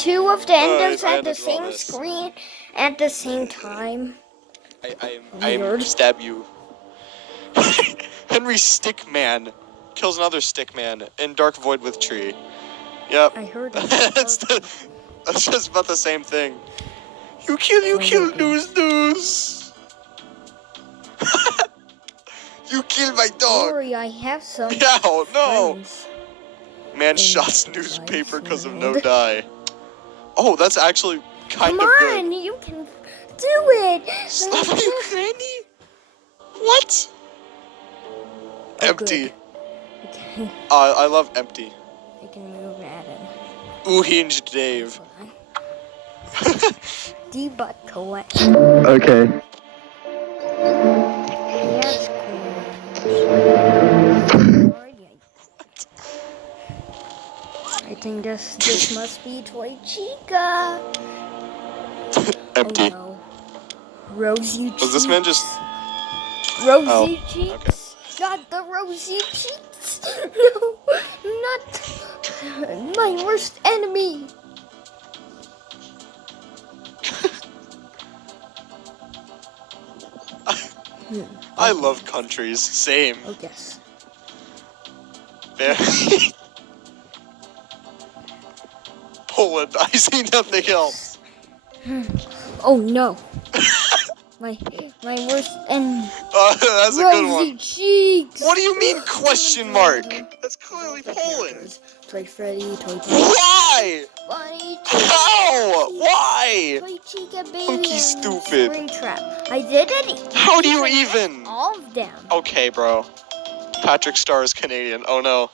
two of the enders at the same screen at the same time? I stab you. Henry Stickman kills another Stickman in Dark Void with Tree. Yep. I heard it. That's just about the same thing. You kill, News. You killed my dog. Sorry, I have some. Oh no. Friends. Man shots newspaper because of no die. Oh, that's actually kind of good. Come on, you can do it. Slava Ukraini? What? Oh, Empty. Okay. I love empty. I can move at it. Hinge Dave. Debut collect. Okay. Yes, I think this must be Toy Chica. Empty. Oh, no. Rosy cheeks. Was this man just... Rosy cheeks? Okay. Not the rosy cheeks. No, not my worst enemy. I love countries. Same. Oh, yes. Very. Poland. I see nothing else. Oh no. my worst enemy. That's a Rosy good one. cheeks. What do you mean question mark? That's clearly Poland. Toy Freddy, Toy Chica. Why? Bunny, How? Why? Toy Chica, baby. Monkey stupid. Springtrap. I did it. How do you even? All of them. Okay, bro. Patrick Star is Canadian. Oh no.